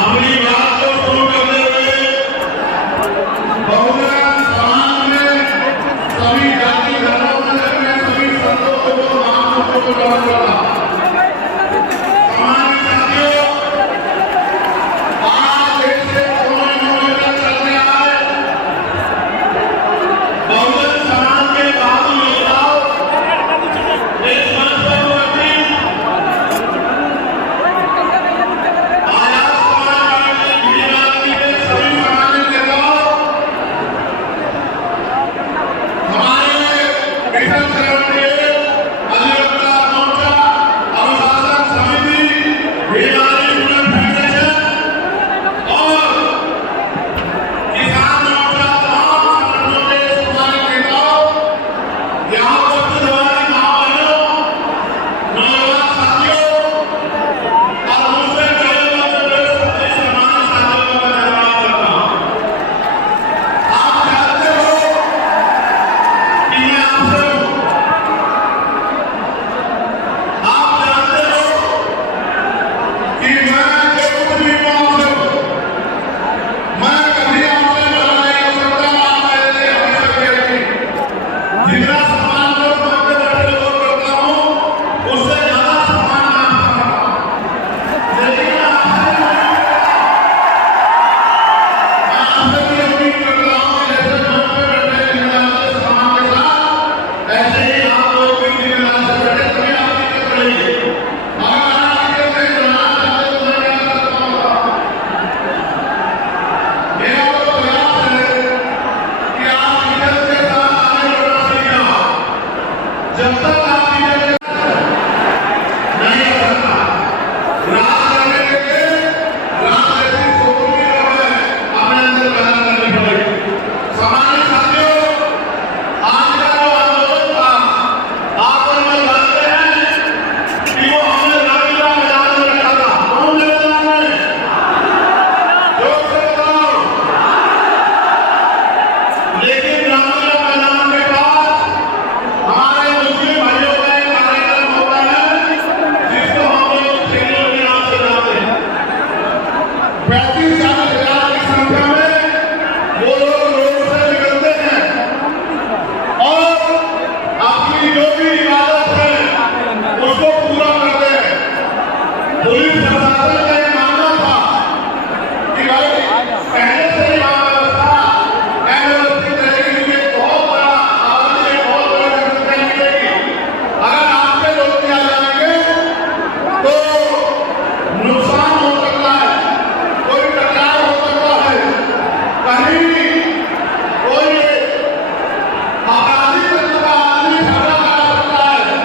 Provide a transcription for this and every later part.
अपनी बात को शुरू करते हुए बहुजन समाज में सभी जाति धर्मों में सभी संतों को महापुरुषों को नमन करना। हमारे साथियों, आज देश के कोने-कोने तक चल रहा है बहुजन समाज के बहादुर योद्धाओं इस मंच पर उपस्थित आजाद समाज पार्टी के सभी सामाजिक नेताओं, हमारे विठल शरण के अधिवक्ता मोर्चा, अनुशासन समिति, बीमारी उन्नयन फेडरेशन और किसान मोर्चा तमाम संगठनों के सामाजिक नेताओं, यहाँ उपस्थित हमारी माँ-बहनों, नौजवान साथियों और मुझसे पहले वाले सभी सम्मानित साथियों को मैं धन्यवाद करता हूँ। आप जानते हो कि मैं आपसे हूँ। आप जानते हो कि मैं जो कुछ भी हूँ आपसे हूँ। मैं कभी आपसे बड़ा नहीं हो सकता, आप मेरे लिए हमेशा रहेंगी। जितना सम्मान मैं आपके बैठे लोगों को करता हूँ, उससे ज्यादा सम्मान मैं आपका करता हूँ। लेकिन मैं आपसे भी अपील करता हूँ कि जैसे मंच पे बैठे जिम्मेदार से सम्मान के साथ, ऐसे ही आप लोग भी जिम्मेदार से बैठे, तभी आपकी इज्जत बढ़ेगी। अगर आप इज्जत नहीं बढ़ाना चाहते तो मैं क्या कर सकता हूँ? मेरा तो प्रयास है कि आप इज्जत के साथ आगे बढ़ना सीख जाओ। जब तक आप इज्जत के नहीं हो सकता, राज करने के लिए राज जैसी सोच भी हमें अपने अंदर पैदा करनी पड़ेगी। सामान्य साथियों, आज का जो आंदोलन था, आप और मैं जानते हैं कि वो हमने रामलीला मैदान में रखा था। कौन मैदान में? जोर से बताओ। लेकिन रामलीला मैदान के पास हमारे मुस्लिम भाइयों का एक कार्यक्रम होता है जिसको हम लोग खेलों के नाम से जानते हैं। 35,000 की संख्या में वो लोग रोड से निकलते हैं और अपनी जो भी इबादत है उसको पूरा करते हैं। पुलिस प्रशासन का ये मानना था कि भाई पहले से ही व्यवस्था अव्यवस्थित रहेगी, क्योंकि बहुत बड़ा आबादी है, बहुत बड़ी जनसंख्या मिलेगी। अगर आपके लोग भी आ जाएंगे तो नुकसान हो सकता है, कोई टकराव हो सकता है, कहीं कोई आपराधिक तत्व का आदमी झगड़ा कर सकता है।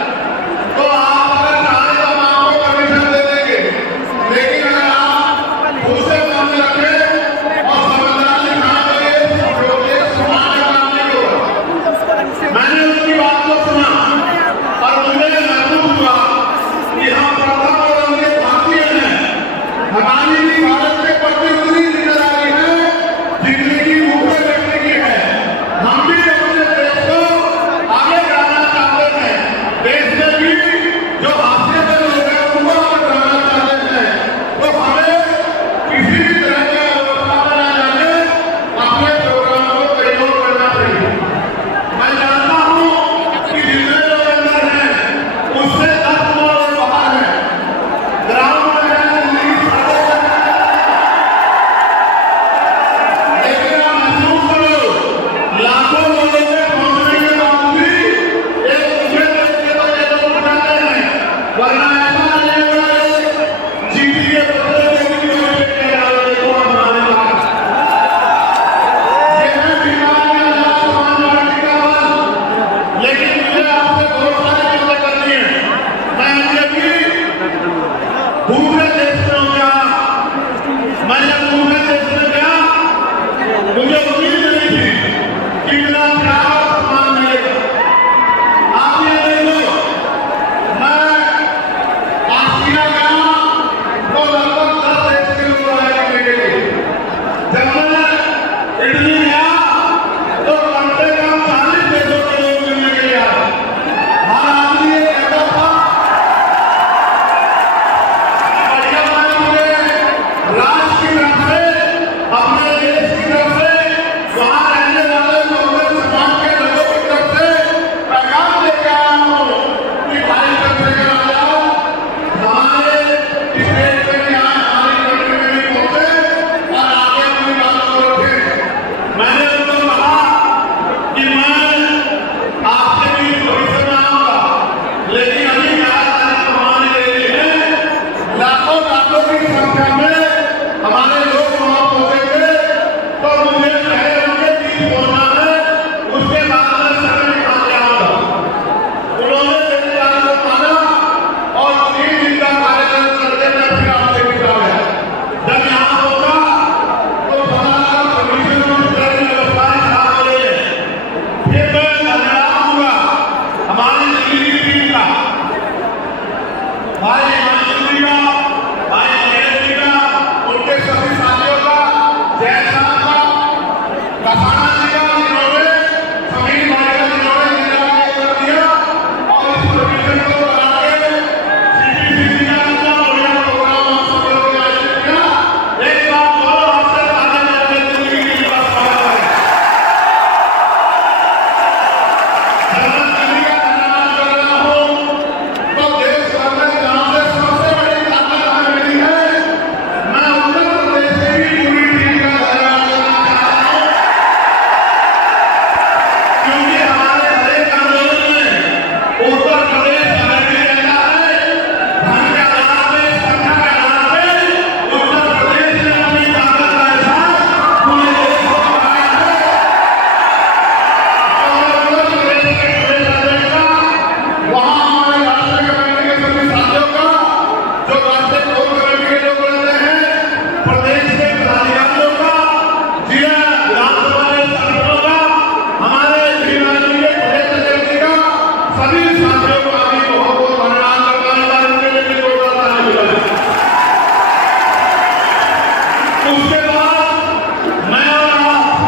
उसके बाद मैं और आप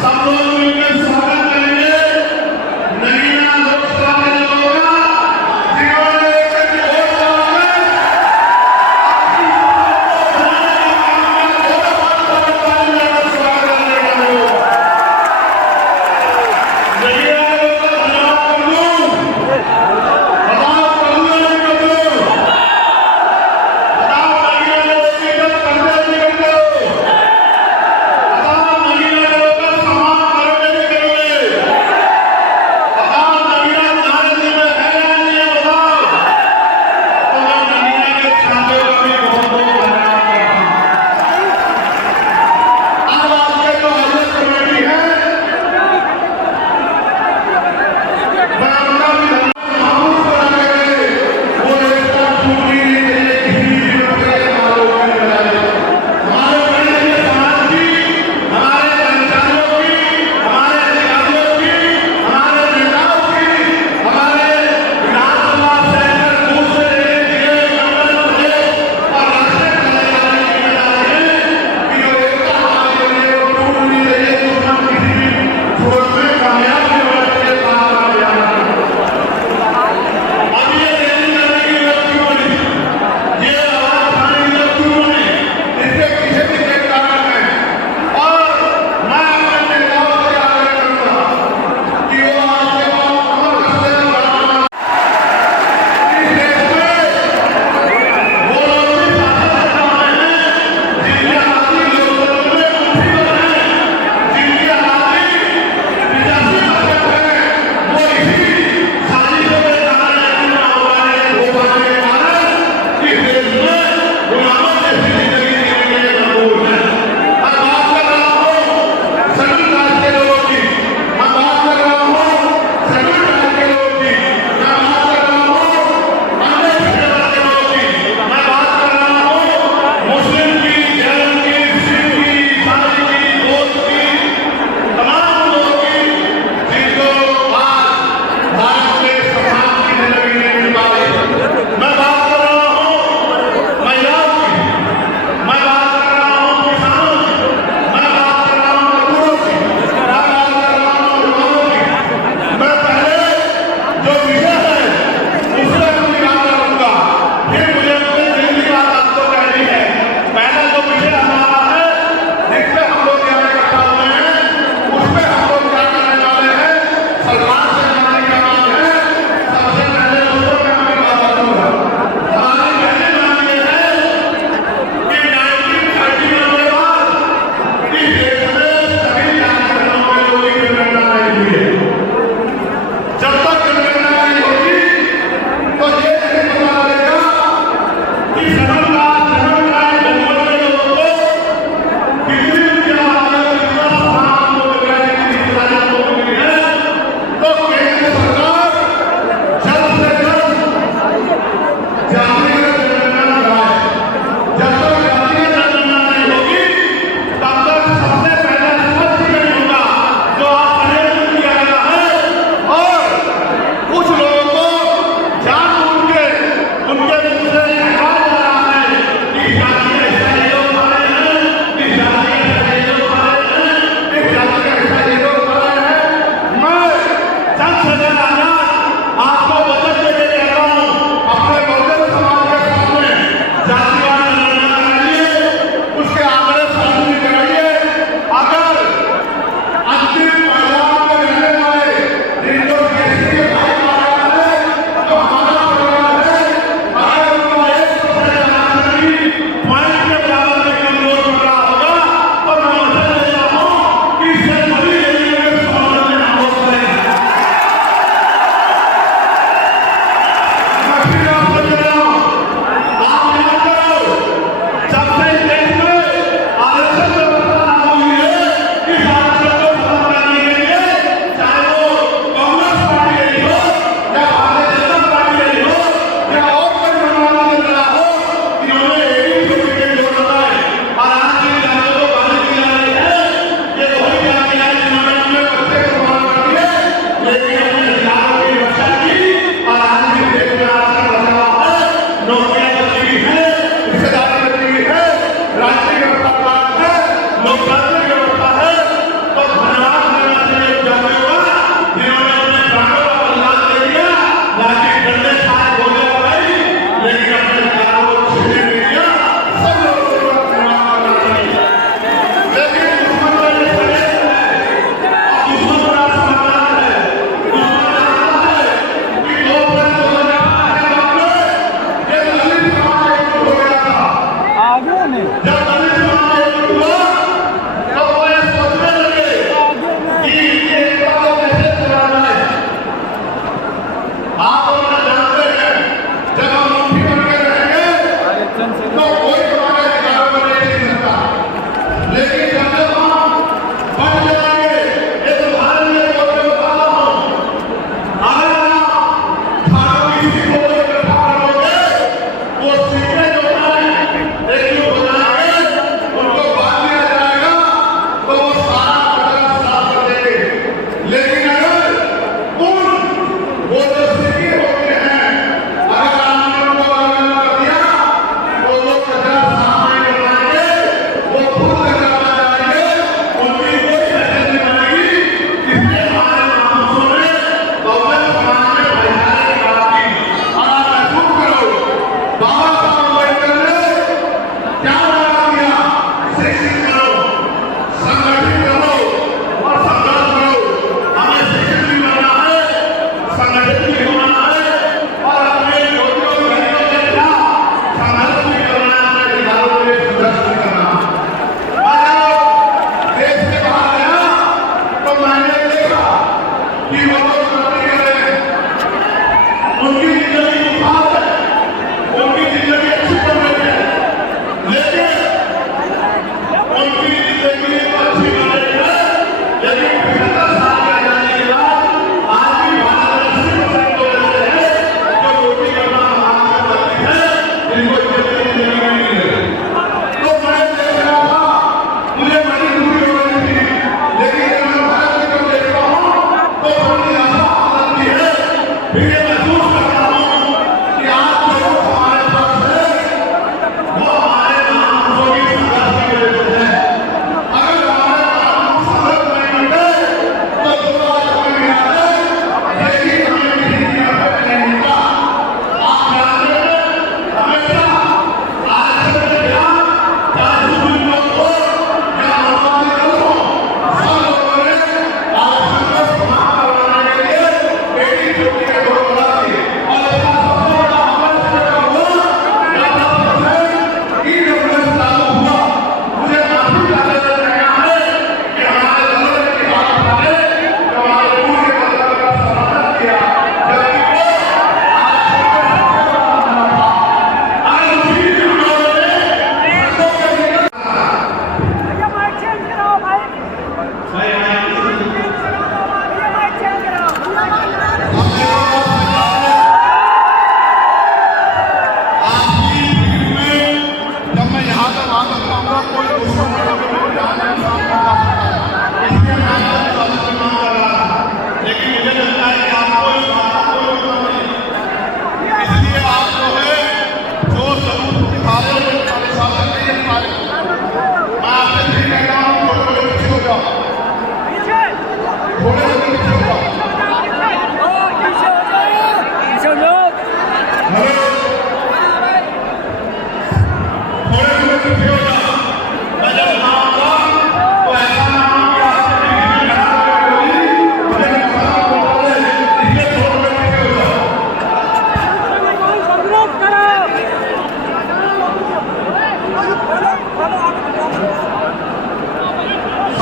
सब लोग मिलकर स्वागत करेंगे नगीना लोकसभा के लोगों का, जिन्होंने वोट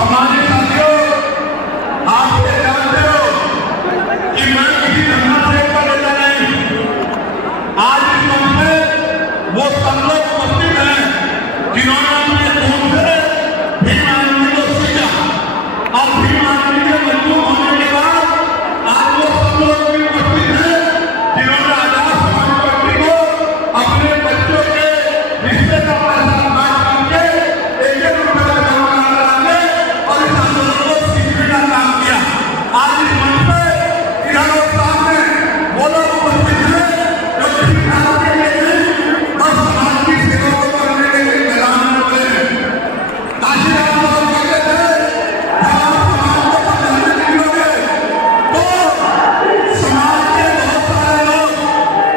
हमारे साथियों, आप ये जानते हो कि मैं किसी धर्म से ऊपर लेता नहीं। आज इस मंच में वो सब लोग उपस्थित हैं जिन्होंने अपने खून से भीम आर्मी को सींचा और भीम आर्मी के मजबूत होने के बाद आज वो सब लोग भी उपस्थित हैं जिन्होंने आजाद समाज पार्टी को अपने बच्चों के रिश्ते का पैसा काट करके एक रुपये का जमा कराने और इस आंदोलन को सीखने का काम किया। आज इस मंच पे इधर और सामने वो लोग उपस्थित हैं जो किसी काम के लिए नहीं बस समाज की सेवा को करने के लिए मैदान में उतरे हैं। काशीराम साहब कहते थे जब आप समाज को समझाने निकलोगे तो समाज के बहुत सारे लोग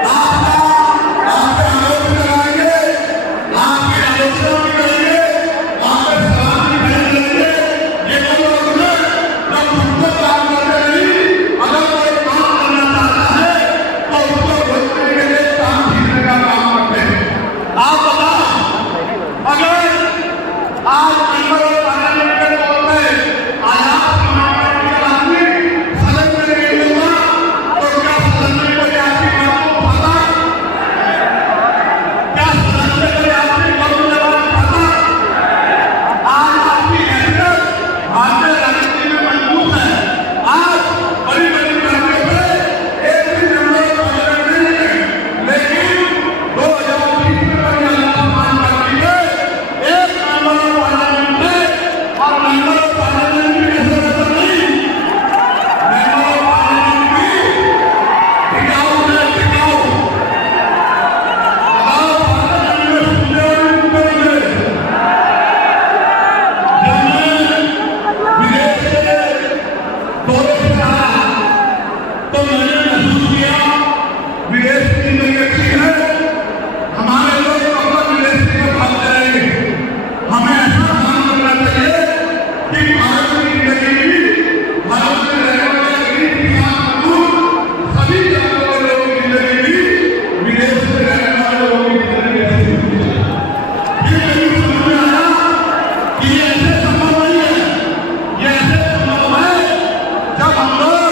आप पे आरोप लगाएंगे, आपकी आलोचना भी करेंगे, आप पे सवाल भी भेजेंगे। ये वो लोग हैं जो खुद को काम करते नहीं, अगर कोई काम करना चाहता है तो उसको रोकने के लिए काम छीनने का काम करते हैं। आप बताओ, अगर आज मेंबर ऑफ पार्लियामेंट के तौर पे आजाद समाज पार्टी का आदमी सदन में नहीं होगा तो क्या सदन में कोई आपकी बात को उठाता? क्या सदन में कोई आपकी बात को उठाता? आज आपकी हैसियत भारतीय राजनीति में मजबूत है। आज बड़ी बड़ी पार्टियों पे एक भी मेंबर ऑफ पार्लियामेंट नहीं है, लेकिन 2020 में बनी आजाद समाज पार्टी में एक मेंबर ऑफ पार्लियामेंट है और मेंबर ऑफ पार्लियामेंट भी ऐसा वैसा नहीं, मेंबर ऑफ पार्लियामेंट भी टिकाऊ है, टिकाऊ। बताओ पार्लियामेंट में सुनने वाले ऊपर हुए जब मैं विदेश से दौरे पे आया तो मैंने महसूस किया विदेश की जिंदगी अच्छी है। हमारे लोग कब तक विदेश में भागते रहेंगे? हमें ऐसा काम करना चाहिए कि भारत की जिंदगी भी, भारत में रहने वाले गरीब किसान मजदूर सभी जातों के लोगों की जिंदगी भी विदेश में रहने वाले लोगों की जिंदगी ऐसी होनी चाहिए। ये मेरी समझ में आया कि ये ऐसे संभव नहीं है, ये ऐसे संभव है जब हम लोग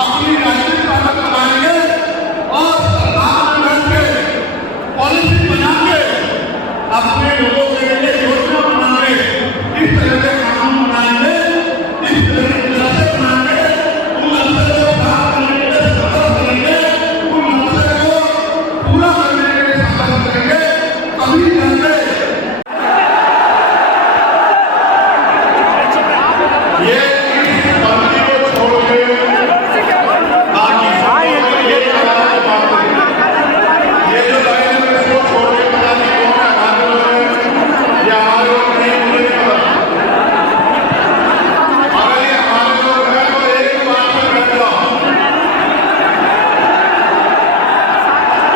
अपनी राजनीतिक ताकत लगाएंगे और सरकार में बैठ के पॉलिसी बना के अपने लोगों के लिए योजना बनाएंगे, इस तरह के कानून बनाएंगे, इस तरह से बनाएंगे, उन मसले को खराब करने के लिए संघर्ष करेंगे, उन मसले को पूरा करने के लिए संघर्ष करेंगे, तभी जाके ये इस पार्टी को छोड़ के बाकी ये जो लाइन में इसको छोड़ के पता नहीं कौन है, हमारे लोग हैं या हमारे लोग नहीं, मुझे नहीं पता। अगर ये हमारे लोग हैं तो एक बात में बैठ जाओ,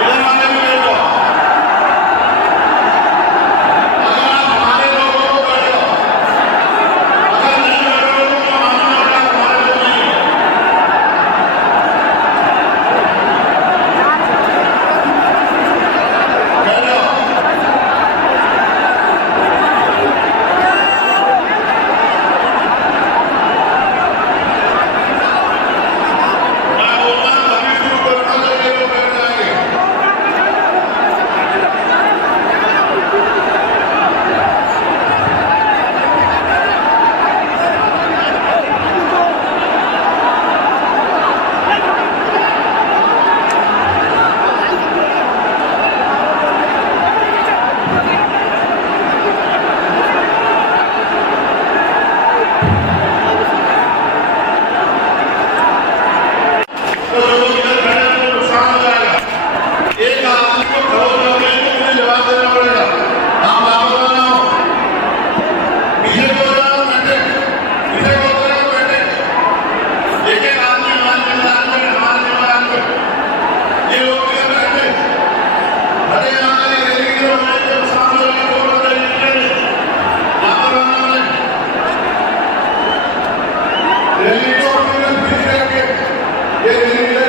इधर आने में बैठ जाओ। अगर आप हमारे लोगों को बैठ जाओ, अगर नहीं बैठोगे तो मानना पड़ेगा हमारे लोग नहीं है। बैठ जाओ। मैं बोलता हूँ अभी शुरू करना तो ये लोग बैठ जाएंगे। तो जो लोग इधर बैठे हैं उनको नुकसान हो जाएगा। एक आदमी को खड़े होकर मुझे जवाब देना पड़ेगा। आप लापरवाह ना हो, पीछे को जाओ बैठे, पीछे को जाओ बैठे। एक एक आदमी हमारे मैदान में, हमारे मैदान में ये लोग इधर बैठे खड़े यहाँ पर रैली के लिए नुकसान हो जाएगा। दो बंदे निकलेंगे, लापरवाह ना बने। रैली को अपने बीच रख के ये रैली